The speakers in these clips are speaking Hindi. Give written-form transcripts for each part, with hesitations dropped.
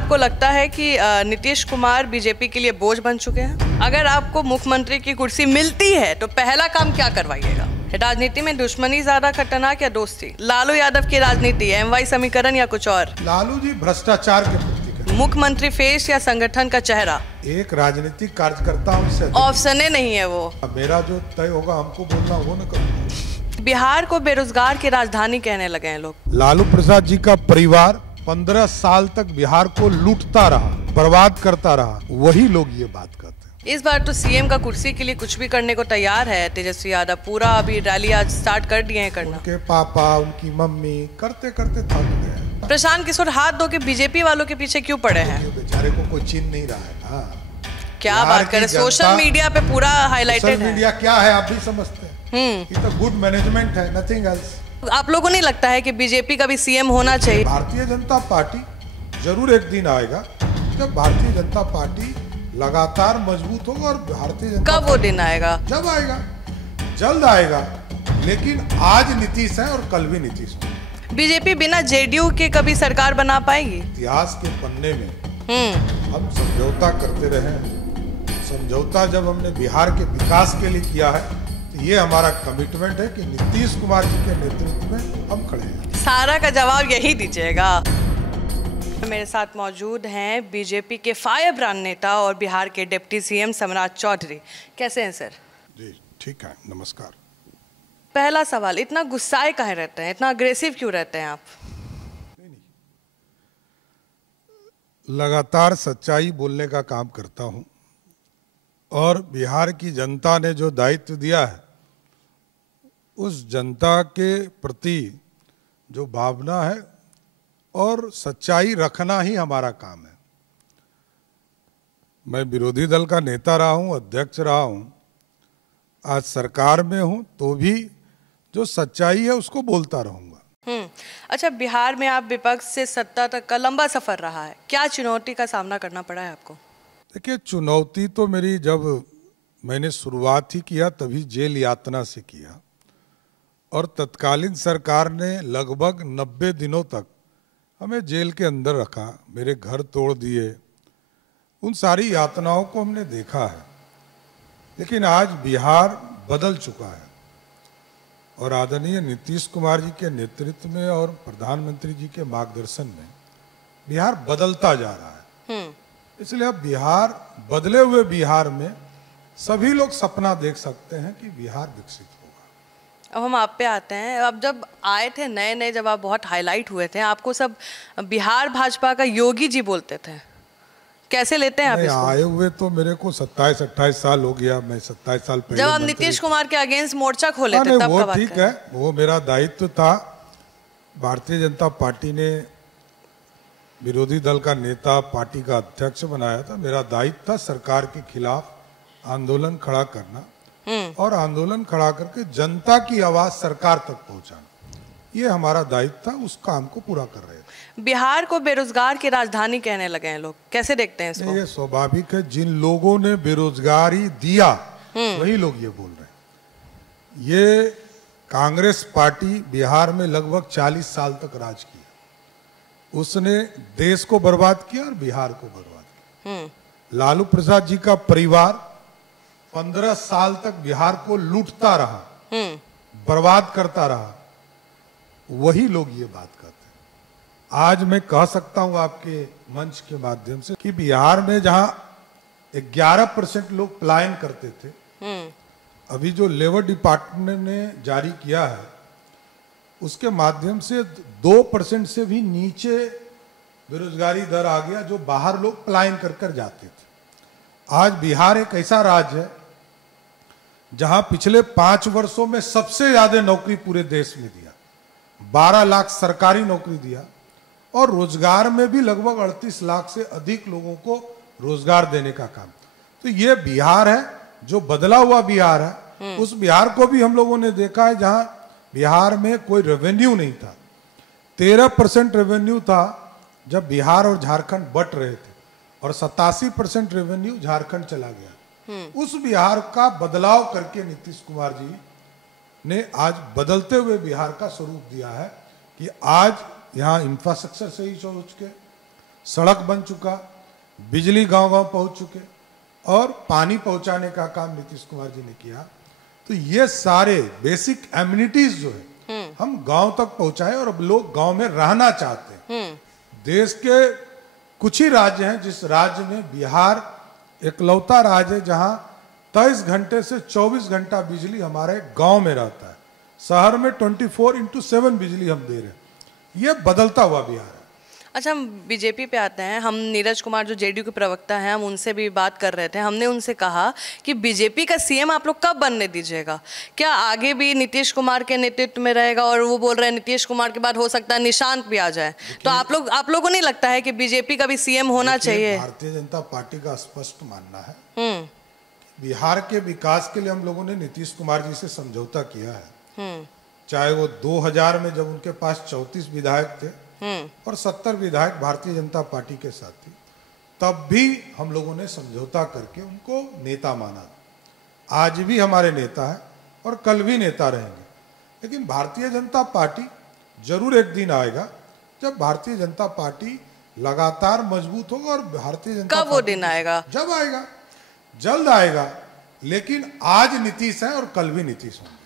आपको लगता है कि नीतीश कुमार बीजेपी के लिए बोझ बन चुके हैं? अगर आपको मुख्यमंत्री की कुर्सी मिलती है तो पहला काम क्या करवाइएगा? राजनीति में दुश्मनी ज्यादा खतरनाक या दोस्ती? लालू यादव की राजनीति, एमवाई समीकरण या कुछ और? लालू जी भ्रष्टाचार के प्रतीक। मुख्यमंत्री फेस या संगठन का चेहरा? एक राजनीतिक कार्यकर्ता से ऑप्शन नहीं है वो। मेरा जो तय होगा हमको बोलना वो न करूँगा। बिहार को बेरोजगार की राजधानी कहने लगे हैं लोग। लालू प्रसाद जी का परिवार 15 साल तक बिहार को लूटता रहा, बर्बाद करता रहा, वही लोग ये बात करते हैं। इस बार तो सीएम का कुर्सी के लिए कुछ भी करने को तैयार है तेजस्वी यादव। पूरा अभी रैली आज स्टार्ट कर दिए हैं करना। उनके पापा, उनकी मम्मी करते करते थक गए। प्रशांत किशोर हाथ धो के बीजेपी वालों के पीछे क्यों पड़े हैं? बेचारे को कोई चिन्ह नहीं रहा है ना। क्या बात करें, सोशल मीडिया पे पूरा हाईलाइटेड है। सोशल मीडिया क्या है आप भी समझते हैं। ये तो गुड मैनेजमेंट है, नथिंग एल्स। आप लोगों को नहीं लगता है कि बीजेपी का भी सीएम होना चाहिए? भारतीय जनता पार्टी जरूर एक दिन आएगा जब भारतीय जनता पार्टी लगातार मजबूत होगा। और भारतीय जनता कब वो दिन आएगा? जब आएगा, जल्द आएगा। लेकिन आज नीतीश है और कल भी नीतीश है। बीजेपी बिना जेडीयू के कभी सरकार बना पाएगी? इतिहास के पन्ने में हम समझौता करते रहे। समझौता जब हमने बिहार के विकास के लिए किया है तो ये हमारा कमिटमेंट है कि नीतीश कुमार जी के नेतृत्व में हम खड़े हैं। सारा का जवाब यही दीजिएगा। मेरे साथ मौजूद हैं बीजेपी के फायर ब्रांड नेता और बिहार के डिप्टी सीएम सम्राट चौधरी। कैसे हैं सर? जी ठीक है, नमस्कार। पहला सवाल, इतना गुस्साए काहे रहते हैं, इतना अग्रेसिव क्यों रहते हैं आप? लगातार सच्चाई बोलने का काम करता हूं और बिहार की जनता ने जो दायित्व दिया है उस जनता के प्रति जो भावना है और सच्चाई रखना ही हमारा काम है। मैं विरोधी दल का नेता रहा हूं, अध्यक्ष रहा हूं, आज सरकार में हूं, तो भी जो सच्चाई है उसको बोलता रहूंगा। अच्छा, बिहार में आप विपक्ष से सत्ता तक का लंबा सफर रहा है, क्या चुनौती का सामना करना पड़ा है आपको? देखिए, चुनौती तो मेरी जब मैंने शुरुआत ही किया तभी जेल यातना से किया और तत्कालीन सरकार ने लगभग 90 दिनों तक हमें जेल के अंदर रखा, मेरे घर तोड़ दिए। उन सारी यातनाओं को हमने देखा है। लेकिन आज बिहार बदल चुका है और आदरणीय नीतीश कुमार जी के नेतृत्व में और प्रधानमंत्री जी के मार्गदर्शन में बिहार बदलता जा रहा है। इसलिए अब बिहार, बदले हुए बिहार में सभी लोग सपना देख सकते हैं कि बिहार विकसित होगा। अब हम आप पे आते हैं। अब जब आए थे नए नए, जब आप बहुत हाईलाइट हुए थे, आपको सब बिहार भाजपा का योगी जी बोलते थे। कैसे लेते हैं आप इसको? आए हुए तो मेरे को 27-28 साल हो गया। मैं 27 साल पहले जब आप नीतीश कुमार के अगेंस्ट मोर्चा खोले थे तब वो का ठीक है, वो मेरा दायित्व था। भारतीय जनता पार्टी ने विरोधी दल का नेता, पार्टी का अध्यक्ष बनाया था। मेरा दायित्व था सरकार के खिलाफ आंदोलन खड़ा करना और आंदोलन खड़ा करके जनता की आवाज सरकार तक पहुंचाना। ये हमारा दायित्व था, उस काम को पूरा कर रहे थे। बिहार को बेरोजगार की राजधानी कहने लगे हैं लोग, कैसे देखते हैं इसको? ये स्वाभाविक है, जिन लोगों ने बेरोजगारी दिया वही लोग ये बोल रहे हैं। ये कांग्रेस पार्टी बिहार में लगभग 40 साल तक राज किया, उसने देश को बर्बाद किया और बिहार को बर्बाद किया। लालू प्रसाद जी का परिवार 15 साल तक बिहार को लूटता रहा, बर्बाद करता रहा, वही लोग ये बात करते हैं। आज मैं कह सकता हूं आपके मंच के माध्यम से कि बिहार में जहां 11% लोग पलायन करते थे, अभी जो लेबर डिपार्टमेंट ने जारी किया है उसके माध्यम से 2% से भी नीचे बेरोजगारी दर आ गया, जो बाहर लोग पलायन कर कर जाते थे। आज बिहार एक ऐसा राज्य है जहां पिछले 5 वर्षों में सबसे ज्यादा नौकरी पूरे देश में दिया, 12 लाख सरकारी नौकरी दिया और रोजगार में भी लगभग 38 लाख से अधिक लोगों को रोजगार देने का काम। तो ये बिहार है जो बदला हुआ बिहार है। उस बिहार को भी हम लोगों ने देखा है जहां बिहार में कोई रेवेन्यू नहीं था। 13% रेवेन्यू था जब बिहार और झारखंड बट रहे थे और 87% रेवेन्यू झारखंड चला गया। उस बिहार का बदलाव करके नीतीश कुमार जी ने आज बदलते हुए बिहार का स्वरूप दिया है कि आज यहाँ इंफ्रास्ट्रक्चर से ही सोच के, सड़क बन चुका, बिजली गांव-गांव पहुंच चुके और पानी पहुंचाने का काम नीतीश कुमार जी ने किया। तो ये सारे बेसिक एमिनिटीज जो है हम गांव तक पहुंचाए और अब लोग गांव में रहना चाहते हैं। देश के कुछ ही राज्य हैं जिस राज्य में बिहार एकलौता राज्य है जहां 23 घंटे से 24 घंटा बिजली हमारे गांव में रहता है। शहर में 24/7 बिजली हम दे रहे हैं। ये बदलता हुआ बिहार है। अच्छा, हम बीजेपी पे आते हैं। हम नीरज कुमार जो जेडीयू के प्रवक्ता हैं, हम उनसे भी बात कर रहे थे। हमने उनसे कहा कि बीजेपी का सीएम आप लोग कब बनने दीजिएगा? क्या आगे भी नीतीश कुमार के नेतृत्व में रहेगा? और वो बोल रहे हैं नीतीश कुमार के बाद हो सकता है निशांत भी आ जाए। तो आप लोगों को नहीं लगता है कि बीजेपी का भी सीएम होना चाहिए? भारतीय जनता पार्टी का स्पष्ट मानना है बिहार के विकास के लिए हम लोगों ने नीतीश कुमार जी से समझौता किया है। चाहे वो 2000 में जब उनके पास 34 विधायक थे और 70 विधायक भारतीय जनता पार्टी के साथ थे, तब भी हम लोगों ने समझौता करके उनको नेता माना। आज भी हमारे नेता है और कल भी नेता रहेंगे। लेकिन भारतीय जनता पार्टी जरूर एक दिन आएगा जब भारतीय जनता पार्टी लगातार मजबूत होगा। और भारतीय जनता कब वो दिन आएगा? जब आएगा, जल्द आएगा। लेकिन आज नीतीश है और कल भी नीतीश होंगे।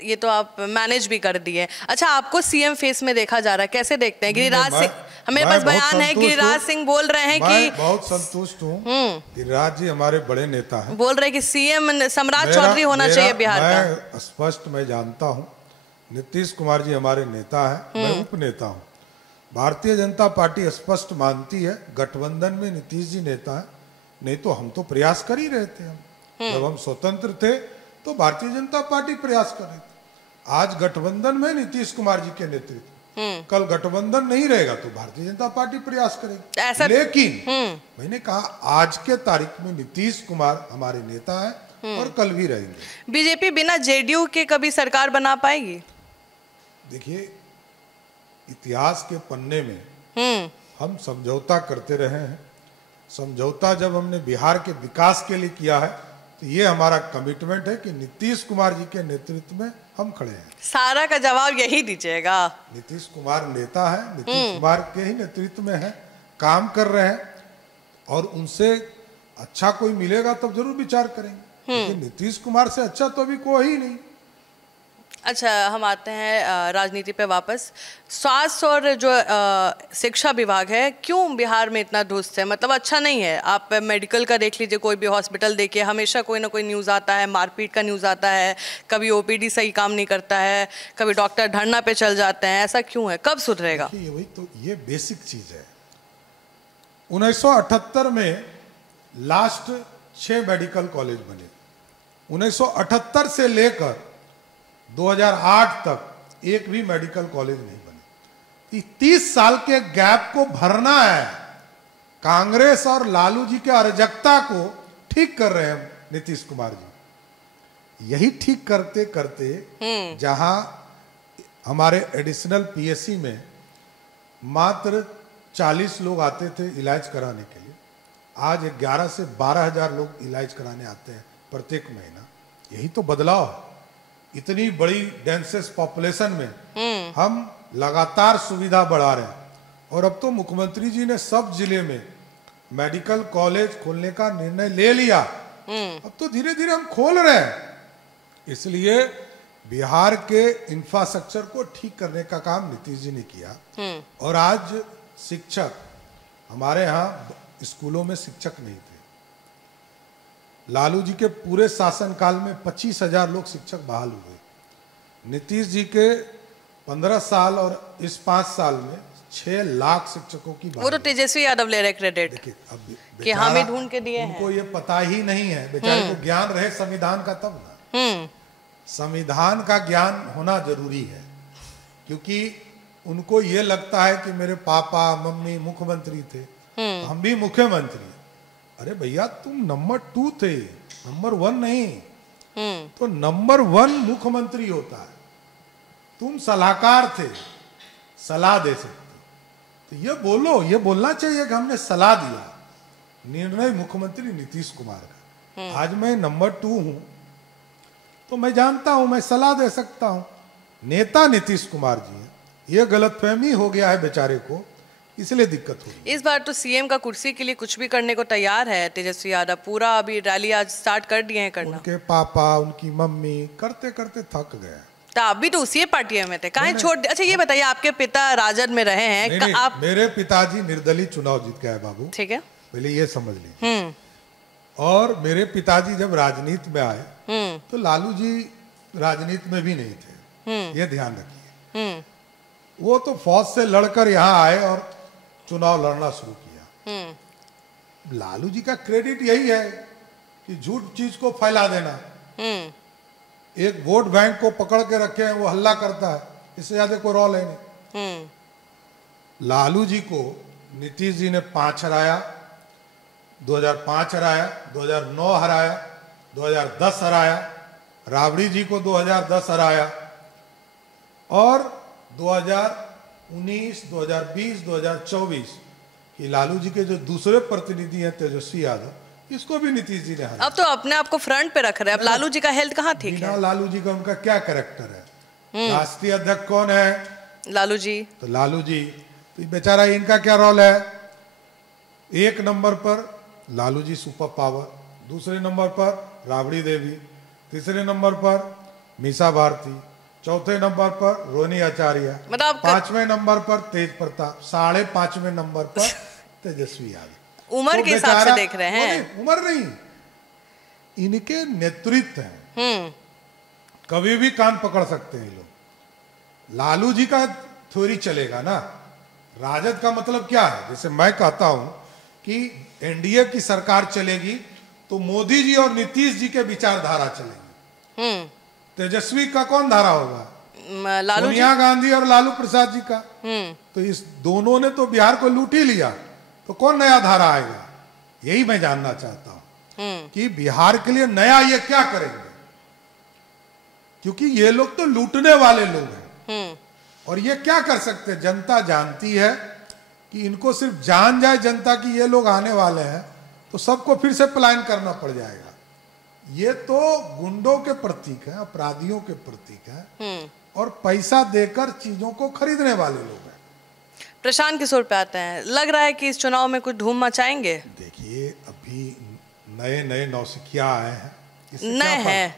ये तो आप मैनेज भी कर दिए। अच्छा, आपको सीएम फेस में देखा जा रहा है, कैसे देखते हैं? गिरिराज सिंह, हमारे पास बयान है, गिरिराज सिंह बोल रहे हैं कि बहुत संतुष्ट हूँ। गिरिराज जी हमारे बड़े नेता हैं। बोल रहे हैं कि सीएम सम्राट चौधरी होना चाहिए बिहार का। स्पष्ट मैं जानता हूँ नीतीश कुमार जी हमारे नेता है, मैं उप नेता हूँ। भारतीय जनता पार्टी स्पष्ट मानती है गठबंधन में नीतीश जी नेता है, नहीं तो हम तो प्रयास कर ही रहे थे। जब हम स्वतंत्र थे तो भारतीय जनता पार्टी प्रयास कर रही थी। आज गठबंधन में नीतीश कुमार जी के नेतृत्व, कल गठबंधन नहीं रहेगा तो भारतीय जनता पार्टी प्रयास करेगी। लेकिन मैंने कहा आज के तारीख में नीतीश कुमार हमारे नेता है और कल भी रहेंगे। बीजेपी बिना जेडीयू के कभी सरकार बना पाएगी? देखिए, इतिहास के पन्ने में हम समझौता करते रहे हैं। समझौता जब हमने बिहार के विकास के लिए किया है तो ये हमारा कमिटमेंट है कि नीतीश कुमार जी के नेतृत्व में हम खड़े हैं। सारा का जवाब यही दीजिएगा। नीतीश कुमार नेता है, नीतीश कुमार के ही नेतृत्व में है, काम कर रहे हैं और उनसे अच्छा कोई मिलेगा तब जरूर विचार करेंगे। लेकिन नीतीश कुमार से अच्छा तो अभी कोई ही नहीं। अच्छा, हम आते हैं राजनीति पे वापस। स्वास्थ्य और जो शिक्षा विभाग है, क्यों बिहार में इतना दुरुस्त है? मतलब अच्छा नहीं है? आप मेडिकल का देख लीजिए, कोई भी हॉस्पिटल देखिए, हमेशा कोई ना कोई न्यूज़ आता है, मारपीट का न्यूज़ आता है, कभी ओपीडी सही काम नहीं करता है, कभी डॉक्टर धरना पे चल जाते हैं। ऐसा क्यों है? कब सुधरेगा? वही तो, ये बेसिक चीज है। 1978 में लास्ट 6 मेडिकल कॉलेज बने। 1978 से लेकर 2008 तक एक भी मेडिकल कॉलेज नहीं बने। 30 साल के गैप को भरना है। कांग्रेस और लालू जी के अराजकता को ठीक कर रहे हैं नीतीश कुमार जी। यही ठीक करते करते जहां हमारे एडिशनल पीएससी में मात्र 40 लोग आते थे इलाज कराने के लिए, आज 11 से 12,000 लोग इलाज कराने आते हैं प्रत्येक महीना। यही तो बदलाव है। इतनी बड़ी डेंसेस्ट पॉपुलेशन में हम लगातार सुविधा बढ़ा रहे हैं। और अब तो मुख्यमंत्री जी ने सब जिले में मेडिकल कॉलेज खोलने का निर्णय ले लिया। अब तो धीरे धीरे हम खोल रहे हैं। इसलिए बिहार के इंफ्रास्ट्रक्चर को ठीक करने का काम नीतीश जी ने किया। और आज शिक्षक, हमारे यहाँ स्कूलों में शिक्षक नहीं थे। लालू जी के पूरे शासनकाल में 25,000 लोग शिक्षक बहाल हुए। नीतीश जी के 15 साल और इस 5 साल में 6 लाख शिक्षकों की वो तो तेजस्वी यादव ले रहे क्रेडिट। देखिए, अब कि हम ही ढूंढ के दिए हैं। उनको ये पता ही नहीं है, बेचारे को ज्ञान रहे संविधान का तब ना। संविधान का ज्ञान होना जरूरी है, क्योंकि उनको ये लगता है कि मेरे पापा मम्मी मुख्यमंत्री थे, हम भी मुख्यमंत्री। अरे भैया, तुम नंबर 2 थे, नंबर 1 नहीं। तो नंबर 1 मुख्यमंत्री होता है। तुम सलाहकार थे, सलाह दे सकते। तो ये बोलना चाहिए कि हमने सलाह दिया। निर्णय मुख्यमंत्री नीतीश कुमार का। आज मैं नंबर 2 हूं तो मैं जानता हूं मैं सलाह दे सकता हूं। नेता नीतीश कुमार जी है। ये गलतफहमी हो गया है बेचारे को इसलिए दिक्कत हुई। इस बार तो सीएम का कुर्सी के लिए कुछ भी करने को तैयार है तेजस्वी यादव। पूरा अभी रैली आज स्टार्ट कर दिए हैं करना। उनके पापा उनकी मम्मी करते करते थक गए। तो आप भी तो उसी पार्टी में थे, कहीं छोड़। अच्छा ये बताइए, आपके पिता राजद में रहे हैं। नहीं, आप मेरे पिताजी निर्दलीय चुनाव जीत गए बाबू, ठीक है, पहले ये समझ लीजिए। और मेरे पिताजी जब राजनीति में आए तो लालू जी राजनीति में भी नहीं थे, ये ध्यान रखिए। वो तो फौज से लड़कर यहाँ आए और चुनाव लड़ना शुरू किया। लालू जी का क्रेडिट यही है कि झूठ चीज को फैला देना। एक वोट बैंक को पकड़ के रखे हैं, वो हल्ला करता है, इससे ज्यादा कोई रोल है नहीं। लालू जी को नीतीश जी ने 5 हराया, 2005 हराया, 2009 हराया, 2010 हराया, राबड़ी जी को 2010 हराया, और 2019, 2020, 2024 कि लालू जी के जो दूसरे प्रतिनिधि हैं तेजस्वी यादव, इसको भी नीतीश जी ने हराया। अब तो अपने आप को फ्रंट पे रख रहे हैं। अब लालू जी का हेल्थ कहाँ ठीक है? लालू जी का उनका क्या कैरेक्टर है? राष्ट्रीय अध्यक्ष कौन है? लालू जी। तो लालू जी, तो बेचारा इनका क्या रोल है? 1 नंबर पर लालू जी सुपर पावर, दूसरे नंबर पर राबड़ी देवी, तीसरे नंबर पर मीसा भारती, चौथे नंबर पर रोनी आचार्य, मतलब 5वें नंबर पर तेज प्रताप, 5.5वें नंबर पर तेजस्वी यादव। उम्र तो के हिसाब से देख रहे हैं? उम्र नहीं, इनके नेतृत्व हैं, कभी भी कान पकड़ सकते हैं लोग। लालू जी का थ्योरी चलेगा ना, राजद का मतलब क्या है? जैसे मैं कहता हूं कि एनडीए की सरकार चलेगी तो मोदी जी और नीतीश जी के विचारधारा चलेगी। तेजस्वी का कौन धारा होगा? लालू जी। सोनिया गांधी और लालू प्रसाद जी का। तो इस दोनों ने तो बिहार को लूट ही लिया, तो कौन नया धारा आएगा? यही मैं जानना चाहता हूं कि बिहार के लिए नया ये क्या करेंगे, क्योंकि ये लोग तो लूटने वाले लोग हैं। और ये क्या कर सकते हैं? जनता जानती है कि इनको सिर्फ जान जाए जनता की ये लोग आने वाले हैं, तो सबको फिर से प्लान करना पड़ जाएगा। ये तो गुंडों के प्रतीक है, अपराधियों के प्रतीक है, और पैसा देकर चीजों को खरीदने वाले लोग हैं। प्रशांत किशोर पे आते हैं, लग रहा है कि इस चुनाव में कुछ धूम मचाएंगे? देखिए, अभी नए नए नौसिखिया आए हैं, नए हैं।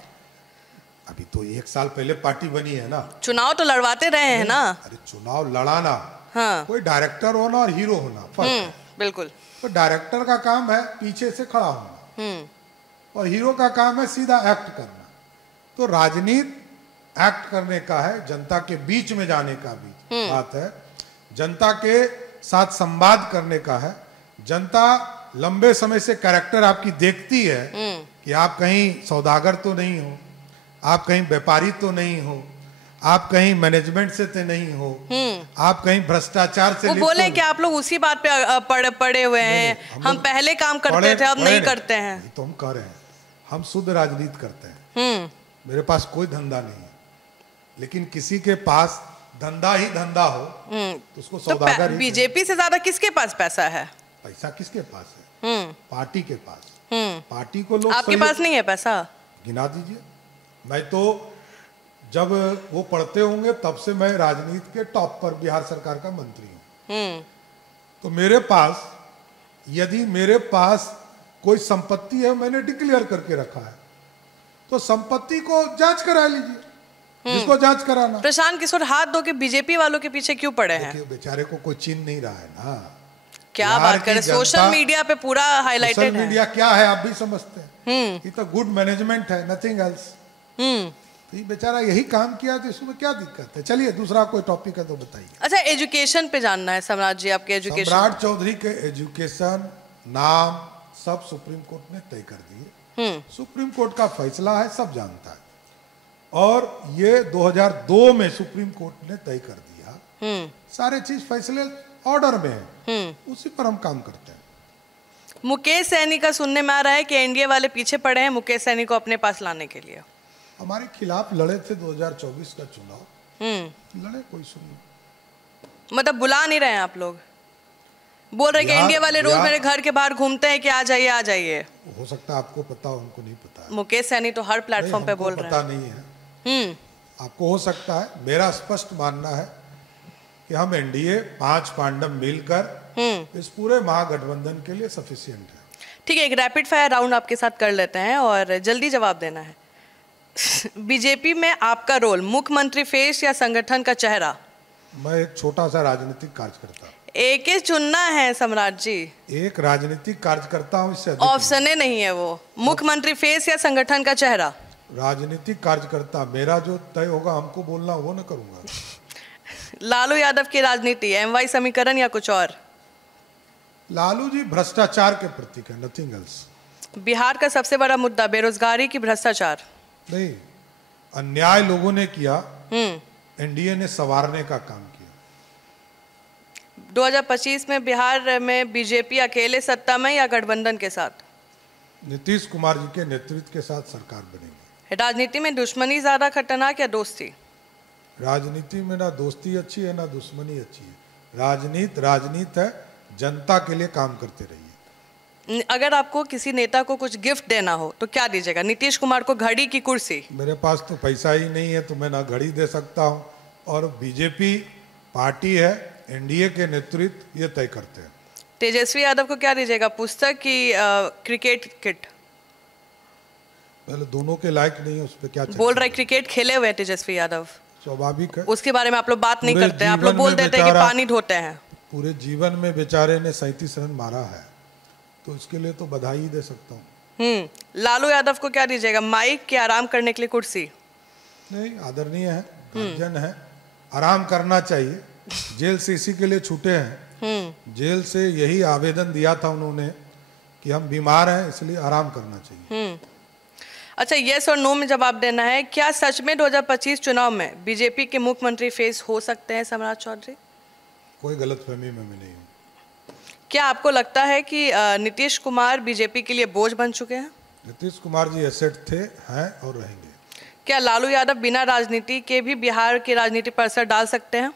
अभी तो 1 साल पहले पार्टी बनी है ना। चुनाव तो लड़वाते रहे हैं ना। अरे चुनाव लड़ाना, हाँ। कोई डायरेक्टर होना और हीरो होना फर्क है। बिल्कुल। तो डायरेक्टर का काम है पीछे से खड़ा होना, और हीरो का काम है सीधा एक्ट करना। तो राजनीति एक्ट करने का है, जनता के बीच में जाने का भी बात है, जनता के साथ संवाद करने का है। जनता लंबे समय से कैरेक्टर आपकी देखती है कि आप कहीं सौदागर तो नहीं हो, आप कहीं व्यापारी तो नहीं हो, आप कहीं मैनेजमेंट से तो नहीं हो, आप कहीं भ्रष्टाचार से। वो बोले कि आप लोग उसी बात पे पड़े हुए हैं। हम पहले काम करते थे, अब नहीं करते हैं। तो हम कह रहे हैं, हम शुद्ध राजनीति करते हैं। मेरे पास कोई धंधा नहीं है, लेकिन किसी के पास धंधा ही धंधा हो तो उसको सौदागर ही। बीजेपी से ज्यादा किसके पास पैसा है? पैसा किसके पास है? पार्टी के पास। पार्टी को लोग। आपके पास नहीं है पैसा? गिना दीजिए। मैं तो जब वो पढ़ते होंगे तब से मैं राजनीति के टॉप पर बिहार सरकार का मंत्री हूं। तो मेरे पास, यदि मेरे पास कोई संपत्ति है, मैंने डिक्लेयर करके रखा है, तो संपत्ति को जांच करा लीजिए, जिसको जांच कराना। प्रशांत किशोर हाथ धो के बीजेपी वालों के पीछे क्यों पड़े हैं? बेचारे को कोई चिन्ह नहीं रहा है ना। क्या बात करें, सोशल मीडिया पे पूरा हाईलाइटेड है। सोशल मीडिया क्या है आप भी समझते हैं, ये तो गुड मैनेजमेंट है, नथिंग एल्स। तो ये बेचारा यही काम किया, तो इसमें क्या दिक्कत है? चलिए दूसरा कोई टॉपिक है तो बताइए। अच्छा, एजुकेशन पे जानना है सम्राट जी, आपके एजुकेशन। सम्राट चौधरी के एजुकेशन नाम सब सुप्रीम कोर्ट ने तय कर दिए। सुप्रीम कोर्ट का फैसला है, सब जानता है, और ये 2002 में सुप्रीम कोर्ट ने तय कर दिया। सारे चीज फैसले ऑर्डर में है, उसी पर हम काम करते हैं। मुकेश सैनी का सुनने में आ रहा है कि एनडीए वाले पीछे पड़े हैं मुकेश सैनी को अपने पास लाने के लिए। हमारे खिलाफ लड़े थे 2024 का चुनाव, लड़े, कोई सुन। मतलब बुला नहीं रहे हैं आप लोग? बोल रहे कि एनडीए वाले रोज मेरे घर के बाहर घूमते हैं कि आ जाइए आ जाइए। हो सकता है आपको पता हो, उनको नहीं पता है। मुकेश सैनी तो हर प्लेटफॉर्म पे बोल रहे हैं। पता नहीं है, आपको हो सकता है। मेरा स्पष्ट मानना है कि हम एनडीए 5 पांडव मिलकर इस पूरे महागठबंधन के लिए सफिशिएंट है। ठीक है, एक रैपिड फायर राउंड आपके साथ कर लेते हैं और जल्दी जवाब देना है। बीजेपी में आपका रोल मुख्यमंत्री फेस या संगठन का चेहरा? मैं एक छोटा सा राजनीतिक कार्यकर्ता। एक ही चुनना है सम्राट जी। एक राजनीतिक कार्यकर्ता हूँ, इससे ऑप्शन नहीं है वो। मुख्यमंत्री फेस या संगठन का चेहरा? राजनीतिक कार्यकर्ता, मेरा जो तय होगा हमको बोलना वो न करूंगा। लालू यादव की राजनीति एमवाई समीकरण या कुछ और? लालू जी भ्रष्टाचार के प्रतीक है, नथिंग एल्स। बिहार का सबसे बड़ा मुद्दा बेरोजगारी की भ्रष्टाचार? नहीं, अन्याय लोगों ने किया, एनडीए ने संवारने का काम किया। 2025 में बिहार में बीजेपी अकेले सत्ता में या गठबंधन के साथ? नीतीश कुमार जी के नेतृत्व के साथ सरकार बनेगी। राजनीति में दुश्मनी ज्यादा खतरनाक या दोस्ती? राजनीति में ना दोस्ती अच्छी है ना दुश्मनी अच्छी है। राजनीति है, जनता के लिए काम करते रहिए। अगर आपको किसी नेता को कुछ गिफ्ट देना हो तो क्या दीजिएगा? नीतीश कुमार को घड़ी की कुर्सी? मेरे पास तो पैसा ही नहीं है तो मैं ना घड़ी दे सकता हूँ, और बीजेपी पार्टी है, एनडीए के नेतृत्व ये तय करते हैं। तेजस्वी यादव को क्या दीजिएगा? पुस्तक की क्रिकेट किट? पहले दोनों के लायक नहीं है, उस पर क्या बोल रहे क्रिकेट खेले हुए हैं तेजस्वी यादव, स्वाभाविक है। उसके बारे में आप लोग बात नहीं करते, आप लोग बोल देते हैं कि पानी ढोते हैं। पूरे जीवन में बेचारे ने 37 रन मारा है, तो इसके लिए तो बधाई दे सकता हूँ। लालू यादव को क्या दीजिएगा? माइक के आराम करने के लिए कुर्सी? नहीं, आदरणीय है, गार्जियन है, आराम करना चाहिए। जेल से इसी के लिए छूटे हैं। जेल से यही आवेदन दिया था उन्होंने कि हम बीमार हैं इसलिए आराम करना चाहिए। अच्छा, यस और नो में जवाब देना है। क्या सच में 2025 चुनाव में बीजेपी के मुख्यमंत्री फेस हो सकते हैं सम्राट चौधरी? कोई गलतफहमी में मैं नहीं हूँ। क्या आपको लगता है कि नीतीश कुमार बीजेपी के लिए बोझ बन चुके हैं? नीतीश कुमार जी एसेट थे, हैं और रहेंगे। क्या लालू यादव बिना राजनीति के भी बिहार की राजनीति पर असर डाल सकते हैं?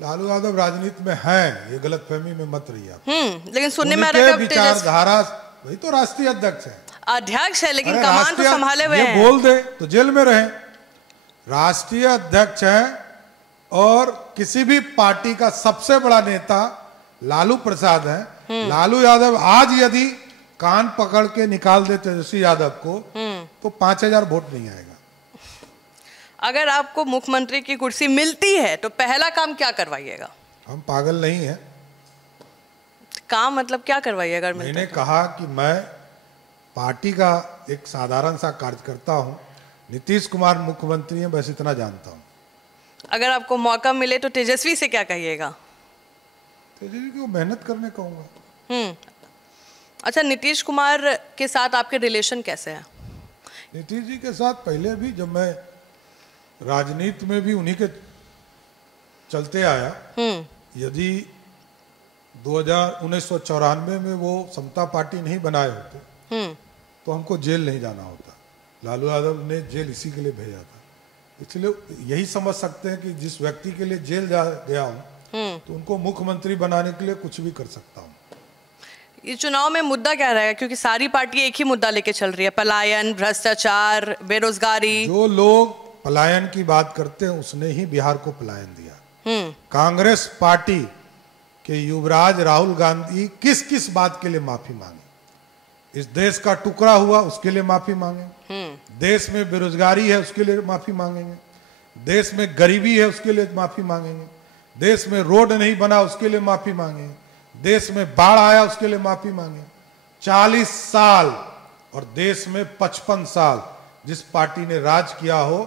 लालू यादव राजनीति में हैं, ये गलतफहमी में मत रहिए आप। लेकिन सुनने में आ रहा है विचारधारा, वही तो राष्ट्रीय अध्यक्ष है। अध्यक्ष है लेकिन कमान तो संभाले हुए हैं। बोल दे तो जेल में रहे। राष्ट्रीय अध्यक्ष है और किसी भी पार्टी का सबसे बड़ा नेता लालू प्रसाद है। लालू यादव आज यदि कान पकड़ के निकाल दे तेजस्वी यादव को तो 5000 वोट नहीं आएगा। अगर आपको मुख्यमंत्री की कुर्सी मिलती है तो पहला काम क्या करवाइएगा? हम पागल नहीं है। काम मतलब क्या करवाइएगा? मैंने कहा कि मैं पार्टी का एक साधारण सा कार्यकर्ता हूं। नीतीश कुमार मुख्यमंत्री हैं, बस इतना जानता हूं। अगर आपको मौका मिले तो तेजस्वी से क्या कहिएगा? तेजस्वी को मेहनत करने कहूंगा। अच्छा, नीतीश कुमार के साथ आपके रिलेशन कैसे हैं? नीतीश जी के साथ पहले भी, जब मैं राजनीति में भी उन्हीं के चलते आया। यदि 1994 में वो समता पार्टी नहीं बनाए होते तो हमको जेल नहीं जाना होता। लालू यादव ने जेल इसी के लिए भेजा था। इसलिए यही समझ सकते हैं कि जिस व्यक्ति के लिए जेल जा गया हूँ तो उनको मुख्यमंत्री बनाने के लिए कुछ भी कर सकता हूँ। इस चुनाव में मुद्दा क्या रहेगा? क्योंकि सारी पार्टी एक ही मुद्दा लेके चल रही है, पलायन, भ्रष्टाचार, बेरोजगारी। जो लोग पलायन की बात करते हैं उसने ही बिहार को पलायन दिया। कांग्रेस पार्टी के युवराज राहुल गांधी किस किस बात के लिए माफी मांगे? इस देश का टुकड़ा हुआ उसके लिए माफी मांगे। देश में बेरोजगारी है उसके लिए माफी मांगेंगे। देश में गरीबी है उसके लिए माफी मांगेंगे। देश में रोड नहीं बना उसके लिए माफी मांगेंगे। देश में बाढ़ आया उसके लिए माफी मांगे। 40 साल और देश में 55 साल जिस पार्टी ने राज किया हो,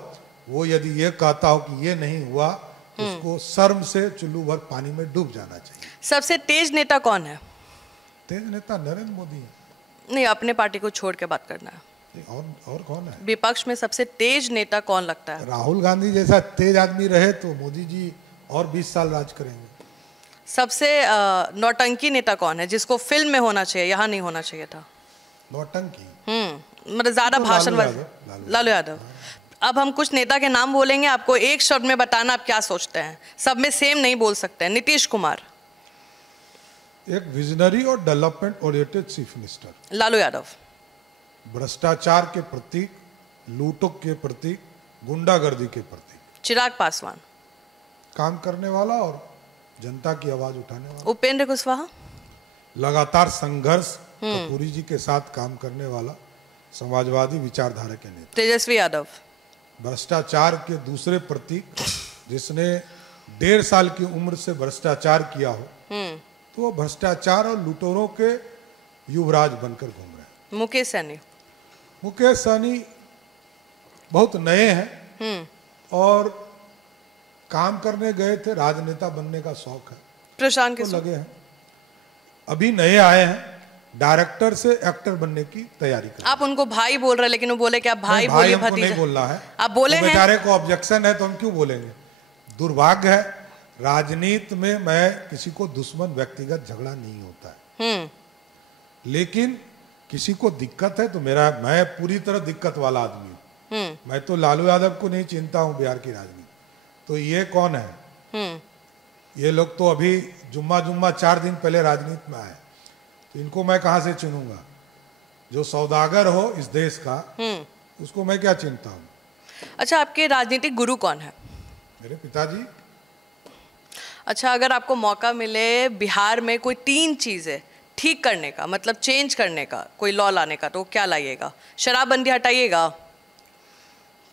वो यदि ये कहता हो कि ये नहीं हुआ तो उसको शर्म से चुल्लू भर पानी में डूब जाना चाहिए। सबसे तेज नेता कौन है? तेज नेता नरेंद्र मोदी है। नहीं, अपने पार्टी को छोड़ के बात करना है। और कौन है? विपक्ष में सबसे तेज नेता कौन लगता है? राहुल गांधी जैसा तेज आदमी रहे तो मोदी जी और 20 साल राज करेंगे। सबसे नौटंकी नेता कौन है जिसको फिल्म में होना चाहिए, यहाँ नहीं होना चाहिए था? नौटंकी मतलब ज्यादा भाषण? लालू यादव। अब हम कुछ नेता के नाम बोलेंगे, आपको एक शब्द में बताना आप क्या सोचते हैं। सब में सेम नहीं बोल सकते हैं। नीतीश कुमार एक विजनरी और development oriented chief minister. Lalu Yadav भ्रष्टाचार के प्रतीक, लूटों के प्रतीक, गुंडागर्दी के प्रतीक। चिराग पासवान काम करने वाला और जनता की आवाज उठाने वाला, उपेंद्र कुशवाहा, लगातार संघर्ष कपूरी जी के साथ काम करने वाला समाजवादी विचारधारा के नेता, तेजस्वी यादव, भ्रष्टाचार के दूसरे प्रतीक, जिसने 1.5 साल की उम्र से भ्रष्टाचार किया हो, तो वो भ्रष्टाचार और लुटेरों के युवराज बनकर घूम रहे हैं। मुकेश सहनी, मुकेश सहनी बहुत नए हैं और काम करने गए थे, राजनेता बनने का शौक है, प्रशांत तो किशोर, लगे हैं। अभी नए आए हैं, डायरेक्टर से एक्टर बनने की तैयारी कर। आप उनको भाई बोल रहे हैं, लेकिन वो बोले कि आप भाई भाई बोलिए, हमको भतीजा नहीं बोलना है। आप बोले तो हैं। बेचारे को ऑब्जेक्शन है तो हम क्यों बोलेंगे? दुर्भाग्य है, राजनीति में मैं किसी को दुश्मन व्यक्तिगत झगड़ा नहीं होता है, लेकिन किसी को दिक्कत है तो मैं पूरी तरह दिक्कत वाला आदमी हूँ। मैं तो लालू यादव को नहीं चिंता हूँ बिहार की राजनीति, तो ये कौन है? ये लोग तो अभी जुम्मा 4 दिन पहले राजनीति में आए, तो इनको मैं कहां से चुनूंगा? जो सौदागर हो इस देश का, उसको मैं क्या चिंता हूँ? अच्छा, आपके राजनीतिक गुरु कौन है? मेरे पिताजी। अच्छा, अगर आपको मौका मिले बिहार में कोई 3 चीजें ठीक करने का, मतलब चेंज करने का, कोई लॉ लाने का, तो क्या लाइएगा? शराबबंदी हटाइएगा?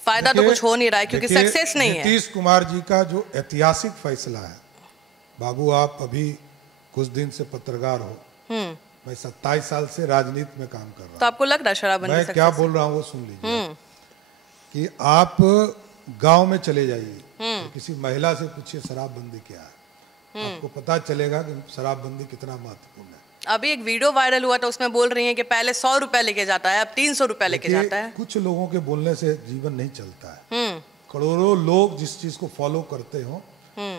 फायदा तो कुछ हो नहीं रहा है क्योंकि सक्सेस नहीं है। नीतीश कुमार जी का जो ऐतिहासिक फैसला है, बाबू आप अभी कुछ दिन से पत्रकार हो, मैं 27 साल से राजनीति में काम कर रहा हूँ, तो आपको लग रहा है शराबबंदी मैं क्या बोल रहा हूँ वो सुन लीजिए। कि आप गांव में चले जाइए, तो किसी महिला से पूछिए शराबबंदी क्या है, आपको पता चलेगा कि शराबबंदी कितना महत्वपूर्ण है। अभी एक वीडियो वायरल हुआ था, उसमें बोल रही हैं कि पहले 100 रुपए लेके जाता है, अब 300 रुपए लेके जाता है। कुछ लोगों के बोलने से जीवन नहीं चलता है। करोड़ों लोग जिस चीज को फॉलो करते हो,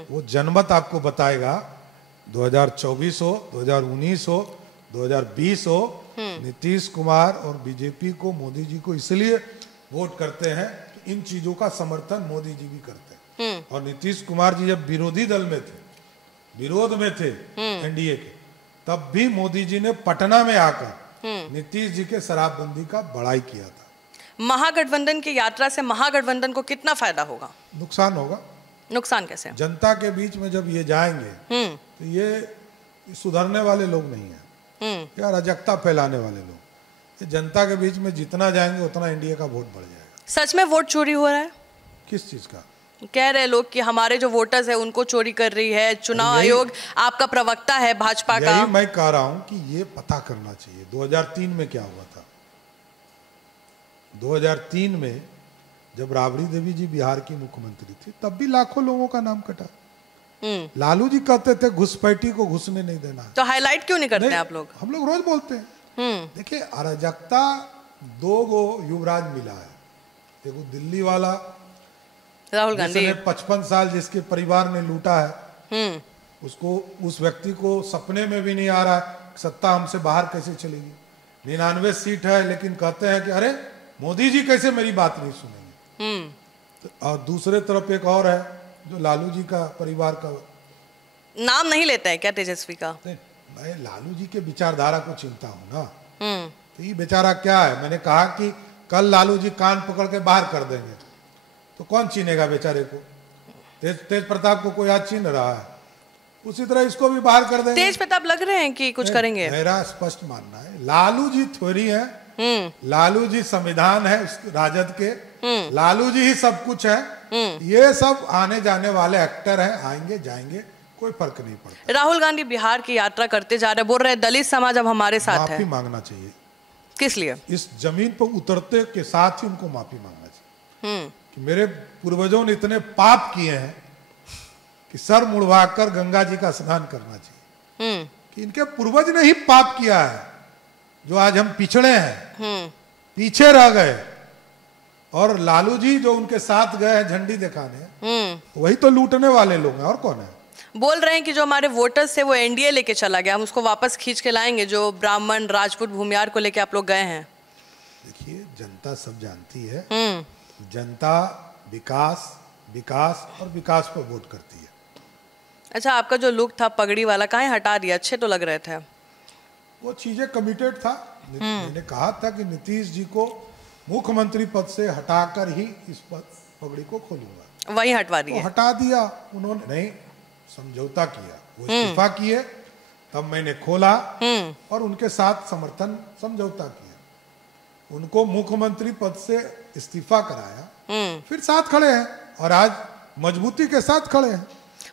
वो जनमत आपको बताएगा। 2024 हो, 2019 हो, 2020 हो, नीतीश कुमार और बीजेपी को, मोदी जी को इसलिए वोट करते हैं कि इन चीजों का समर्थन मोदी जी भी करते हैं। और नीतीश कुमार जी जब विरोधी दल में थे, विरोध में थे एनडीए के, तब भी मोदी जी ने पटना में आकर नीतीश जी के शराबबंदी का बड़ाई किया था। महागठबंधन की यात्रा से महागठबंधन को कितना फायदा होगा? नुकसान होगा। नुकसान कैसे? जनता के बीच में जब ये जाएंगे तो ये सुधरने वाले लोग नहीं है, ये अराजकता फैलाने वाले लोग। ये जनता के बीच में जितना जाएंगे उतना इंडिया का वोट बढ़ जाएगा। सच में वोट चोरी हो रहा है? किस चीज का? कह रहे लोग कि हमारे जो वोटर्स है उनको चोरी कर रही है। चुनाव आयोग आपका प्रवक्ता है भाजपा का। यही मैं कह रहा हूं कि ये पता करना चाहिए 2003 में क्या हुआ था। 2003 में जब राबड़ी देवी जी बिहार की मुख्यमंत्री थी, तब भी लाखों लोगों का नाम कटा। लालू जी कहते थे घुसपैठी को घुसने नहीं देना। तो हाईलाइट क्यों नहीं करते आप लोग? हम लोग रोज बोलते हैं। देखिए, अराजकता 2 गो युवराज मिला है। एक दिल्ली वाला राहुल गांधी, 55 साल जिसके परिवार ने लूटा है, उसको, उस व्यक्ति को सपने में भी नहीं आ रहा है सत्ता हमसे बाहर कैसे चलेगी। 99 सीट है, लेकिन कहते हैं कि अरे मोदी जी कैसे मेरी बात नहीं सुनेंगे। और दूसरे तरफ एक और है जो लालू जी का परिवार का नाम नहीं लेते हैं क्या तेजस्वी का? मैं लालू जी के विचारधारा को चिंता हूं ना। तो ये बेचारा क्या है, मैंने कहा कि कल लालू जी कान पकड़ के बाहर कर देंगे तो कौन चीनेगा बेचारे को? तेज प्रताप को कोई आज छीन रहा है, उसी तरह इसको भी बाहर कर देंगे। तेज प्रताप लग रहे हैं कि कुछ करेंगे। मेरा स्पष्ट मानना है लालू जी थ्योरी है, लालू जी संविधान है राजद के, लालू जी ही सब कुछ है। ये सब आने जाने वाले एक्टर हैं, आएंगे जाएंगे, कोई फर्क नहीं पड़ता। राहुल गांधी बिहार की यात्रा करते जा रहे, बोल रहे दलित समाज अब हमारे साथ है। माफी मांगना चाहिए। किस लिए? इस जमीन पर उतरते के साथ ही उनको माफी मांगना चाहिए कि मेरे पूर्वजों ने इतने पाप किए हैं कि सर मुड़वाकर गंगा जी का स्नान करना चाहिए। कि इनके पूर्वज ने ही पाप किया है जो आज हम पिछड़े हैं, पीछे रह गए। और लालू जी जो उनके साथ गए हैं झंडी दिखाने, वही तो लूटने वाले लोग हैं, और कौन है? बोल रहे हैं कि जो हमारे वोटर्स थे वो एनडीए लेके चला गया, हम उसको वापस खींच के लाएंगे। जो ब्राह्मण राजपूत भूमियार को लेके आप लोग गए हैं। देखिए, जनता सब जानती है, जनता विकास विकास और विकास पर वोट करती है। अच्छा, आपका जो लुक था पगड़ी वाला कहाँ हटा दिया? अच्छे तो लग रहे थे। वो चीजें कमिटेड था। मैंने कहा था कि नीतीश जी को मुख्यमंत्री पद से हटाकर ही इस पगड़ी को खोलूंगा, वही हटवा दिए। हटा दिया उन्होंने। नहीं, समझौता किया, वो इस्तीफा किए, तब मैंने खोला और उनके साथ समर्थन समझौता किया, उनको मुख्यमंत्री पद से इस्तीफा कराया, फिर साथ खड़े हैं और आज मजबूती के साथ खड़े हैं।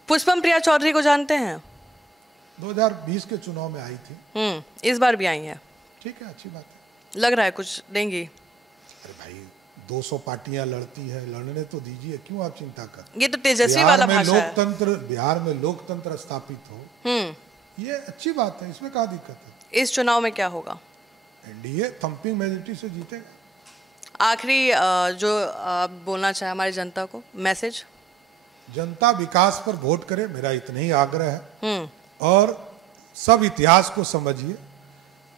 पुष्पम प्रिया चौधरी को जानते हैं? 2020 के चुनाव में आई थी, इस बार भी आई है। ठीक है, अच्छी बात है। लग रहा है कुछ देंगी? अरे भाई 200 पार्टियां लड़ती है, लड़ने तो दीजिए, क्यों आप चिंता कर। ये तो तेजस्वी वाला भाषा है। लोकतंत्र, बिहार में लोकतंत्र स्थापित हो, ये अच्छी बात है, इसमें क्या दिक्कत है। इस चुनाव में क्या होगा? एनडीए थंपिंग मेजॉरिटी से जीतेगा। आखिरी जो आप बोलना चाहे हमारी जनता को मैसेज? जनता विकास पर वोट करे, मेरा इतना ही आग्रह है। और सब इतिहास को समझिए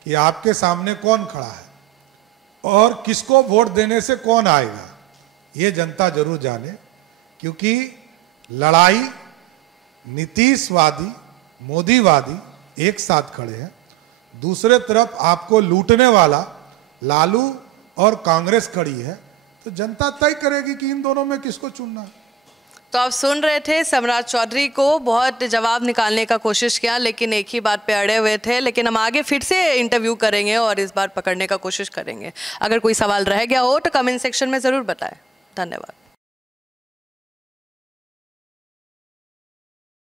कि आपके सामने कौन खड़ा है और किसको वोट देने से कौन आएगा, ये जनता जरूर जाने, क्योंकि लड़ाई नीतीशवादी मोदीवादी एक साथ खड़े हैं, दूसरे तरफ आपको लूटने वाला लालू और कांग्रेस खड़ी है, तो जनता तय करेगी कि इन दोनों में किसको चुनना है। तो आप सुन रहे थे सम्राट चौधरी को, बहुत जवाब निकालने का कोशिश किया लेकिन एक ही बात पे अड़े हुए थे। लेकिन हम आगे फिर से इंटरव्यू करेंगे और इस बार पकड़ने का कोशिश करेंगे। अगर कोई सवाल रह गया हो तो कमेंट सेक्शन में ज़रूर बताएं। धन्यवाद।